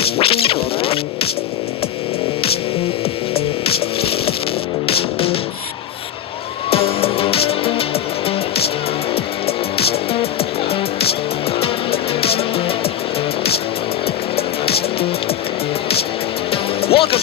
Welcome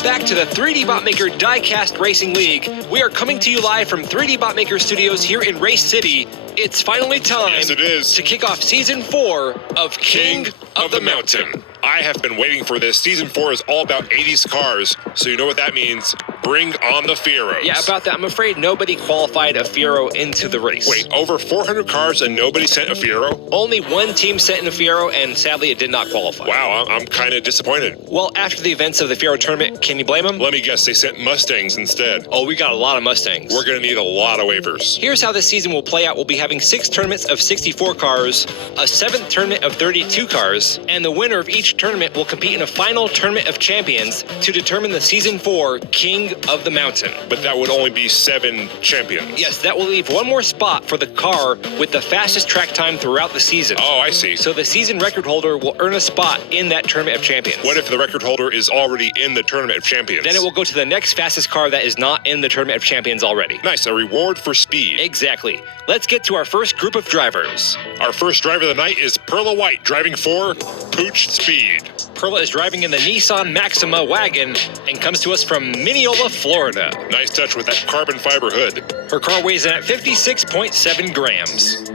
back to the 3dbotmaker Diecast Racing League. We are coming to you live from 3dbotmaker Studios here in Race City. It's finally time Yes, it is. to kick off Season 4 of King of the Mountain. I have been waiting for this. Season 4 is all about 80s cars, so you know what that means. Bring on the Fieros. Yeah, about that, I'm afraid nobody qualified a Fiero into the race. Wait, over 400 cars and nobody sent a Fiero? Only one team sent in a Fiero, and sadly it did not qualify. Wow, I'm kind of disappointed. Well, after the events of the Fiero tournament, can you blame them? Let me guess, they sent Mustangs instead. Oh, we got a lot of Mustangs. We're going to need a lot of waivers. Here's how this season will play out. We'll be having 6 tournaments of 64 cars, a 7th tournament of 32 cars, and the winner of each tournament will compete in a final tournament of champions to determine the Season 4 King of the Mountain. But that would only be 7 champions. Yes, that will leave one more spot for the car with the fastest track time throughout the season. Oh, I see. So the season record holder will earn a spot in that tournament of champions. What if the record holder is already in the tournament of champions? Then it will go to the next fastest car that is not in the tournament of champions already. Nice, a reward for speed. Exactly. Let's get to our first group of drivers. Our first driver of the night is Perla White, driving for Pooch Speed. Perla is driving in the Nissan Maxima wagon and comes to us from Mineola, Florida. Nice touch with that carbon fiber hood. Her car weighs in at 56.7 grams.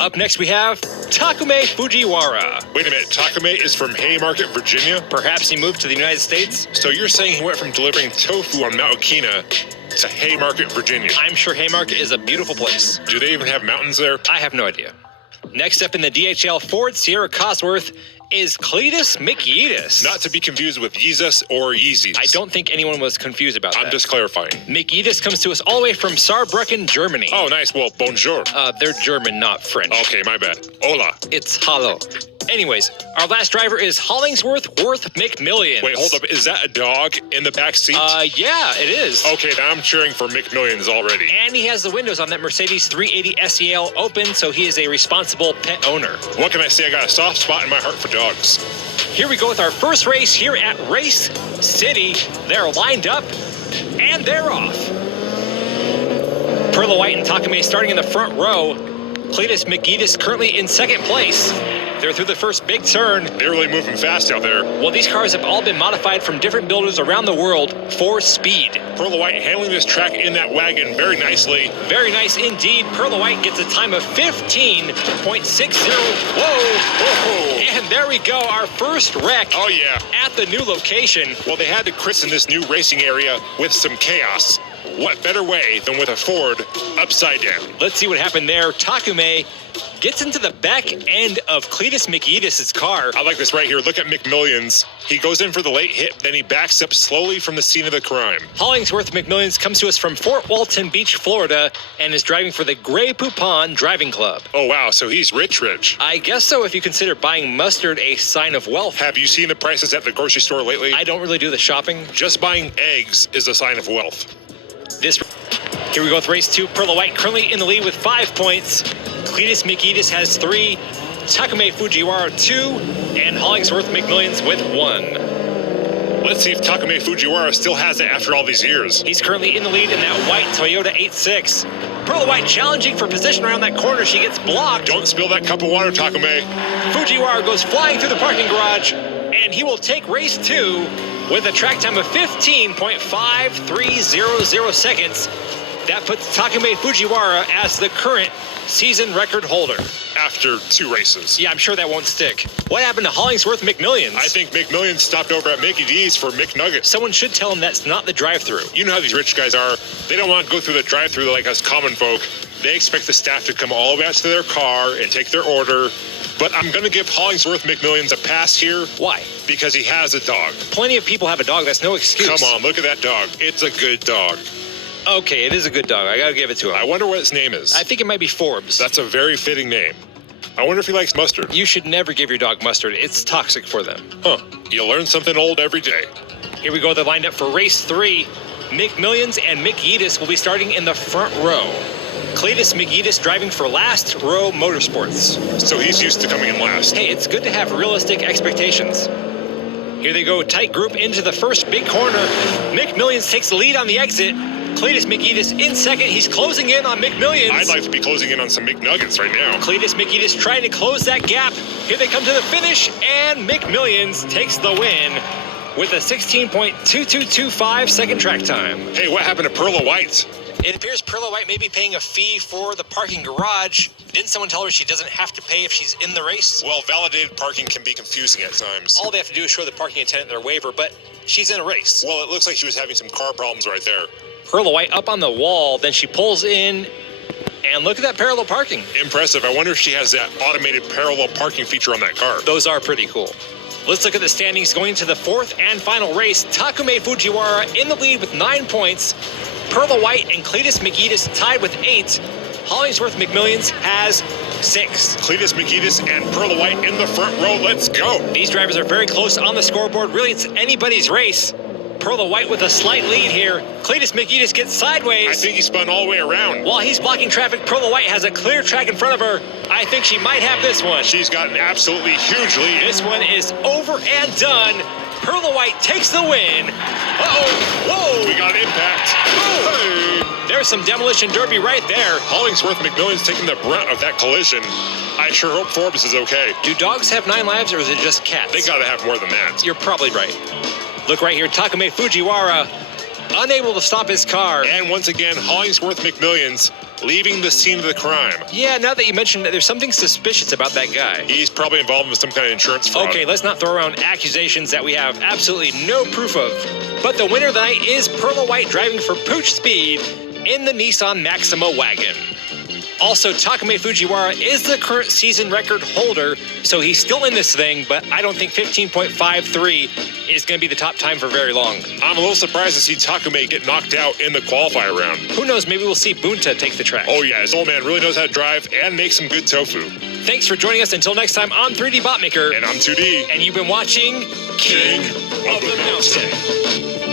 Up next we have Takumi Fujiwara. Wait a minute, Takame is from Haymarket, Virginia? Perhaps he moved to the United States? So you're saying he went from delivering tofu on Mount Okina to Haymarket, Virginia? I'm sure Haymarket is a beautiful place. Do they even have mountains there? I have no idea. Next up in the DHL Ford Sierra Cosworth is Cletus McYetis. Not to be confused with Yeezus or Yeezys. I don't think anyone was confused about that. I'm just clarifying. McYetis comes to us all the way from Saarbrücken, Germany. Oh, nice. Well, bonjour. They're German, not French. Okay, my bad. Hola. It's hello. Anyways, our last driver is Hollingsworth Worth McMillions. Wait, hold up. Is that a dog in the back seat? Yeah, it is. Okay, now I'm cheering for McMillions already. And he has the windows on that Mercedes 380 SEL open, so he is a responsible pet owner. What can I say? I got a soft spot in my heart for dogs. Here we go with our first race here at Race City. They're lined up, and they're off. Perla White and Takame starting in the front row. Cletus McYetis currently in second place. They're through the first big turn. They're really moving fast out there. Well, these cars have all been modified from different builders around the world for speed. Perla White handling this track in that wagon very nicely. Very nice indeed. Perla White gets a time of 15.60. Whoa! And there we go, our first wreck. Oh, yeah. At the new location. Well, they had to christen this new racing area with some chaos. What better way than with a Ford upside down? Let's see what happened there. Takumi gets into the back end of Cletus McYetis' car. I like this right here. Look at McMillions. He goes in for the late hit, then he backs up slowly from the scene of the crime. Hollingsworth McMillions comes to us from Fort Walton Beach, Florida, and is driving for the Grey Poupon Driving Club. Oh, wow. So he's rich. I guess so if you consider buying mustard a sign of wealth. Have you seen the prices at the grocery store lately? I don't really do the shopping. Just buying eggs is a sign of wealth. Here we go with race 2. Perla White currently in the lead with 5 points. Cletus McYetis has 3. Takumi Fujiwara 2. And Hollingsworth McMillions with 1. Let's see if Takumi Fujiwara still has it after all these years. He's currently in the lead in that white Toyota 86. Perla White challenging for position around that corner. She gets blocked. Don't spill that cup of water, Takumi. Fujiwara goes flying through the parking garage, and he will take race 2 with a track time of 15.5300 seconds. That puts Takumi Fujiwara as the current season record holder. After 2 races. Yeah, I'm sure that won't stick. What happened to Hollingsworth McMillions? I think McMillions stopped over at Mickey D's for McNuggets. Someone should tell him that's not the drive-thru. You know how these rich guys are. They don't want to go through the drive-thru like us common folk. They expect the staff to come all the way out to their car and take their order. But I'm going to give Hollingsworth McMillions a pass here. Why? Because he has a dog. Plenty of people have a dog. That's no excuse. Come on, look at that dog. It's a good dog. Okay, it is a good dog. I gotta give it to him. I wonder what its name is. I think it might be Forbes. That's a very fitting name. I wonder if he likes mustard. You should never give your dog mustard. It's toxic for them. Huh. You learn something old every day. Here we go. They're lined up for race 3. McMillions and McYetis will be starting in the front row. Cletus McYetis driving for Last Row Motorsports. So he's used to coming in last. Hey, it's good to have realistic expectations. Here they go, tight group into the first big corner. McMillions takes the lead on the exit. Cletus McEdis in second. He's closing in on McMillions. I'd like to be closing in on some McNuggets right now. Cletus McEdis trying to close that gap. Here they come to the finish, and McMillions takes the win with a 16.2225 second track time. Hey, what happened to Perla White? It appears Perla White may be paying a fee for the parking garage. Didn't someone tell her she doesn't have to pay if she's in the race? Well, validated parking can be confusing at times. All they have to do is show the parking attendant their waiver, but she's in a race. Well, it looks like she was having some car problems right there. Perla White up on the wall, then she pulls in, and look at that parallel parking. Impressive. I wonder if she has that automated parallel parking feature on that car. Those are pretty cool. Let's look at the standings going to the fourth and final race. Takumi Fujiwara in the lead with 9 points. Perla White and Cletus McEdis tied with 8. Hollingsworth McMillions has 6. Cletus McEdis and Perla White in the front row. Let's go. These drivers are very close on the scoreboard. Really, it's anybody's race. Perla White with a slight lead here. Cletus McEdis gets sideways. I think he spun all the way around. While he's blocking traffic, Perla White has a clear track in front of her. I think she might have this one. She's got an absolutely huge lead. This one is over and done. Perla White takes the win. Uh-oh. Whoa. We got impact. Hey. There's some demolition derby right there. Hollingsworth McMillions taking the brunt of that collision. I sure hope Forbes is okay. Do dogs have 9 lives, or is it just cats? They gotta have more than that. You're probably right. Look right here, Takumi Fujiwara, unable to stop his car. And once again, Hollingsworth McMillions leaving the scene of the crime. Yeah, now that you mentioned it, there's something suspicious about that guy. He's probably involved with some kind of insurance fraud. Okay, let's not throw around accusations that we have absolutely no proof of. But the winner of the night is Perla White driving for Pooch Speed in the Nissan Maxima wagon. Also, Takumi Fujiwara is the current season record holder, so he's still in this thing, but I don't think 15.53 is going to be the top time for very long. I'm a little surprised to see Takumi get knocked out in the qualifier round. Who knows, maybe we'll see Bunta take the track. Oh yeah, this old man really knows how to drive and make some good tofu. Thanks for joining us. Until next time, I'm 3D Botmaker. And I'm 2D. And you've been watching King of the Mountain.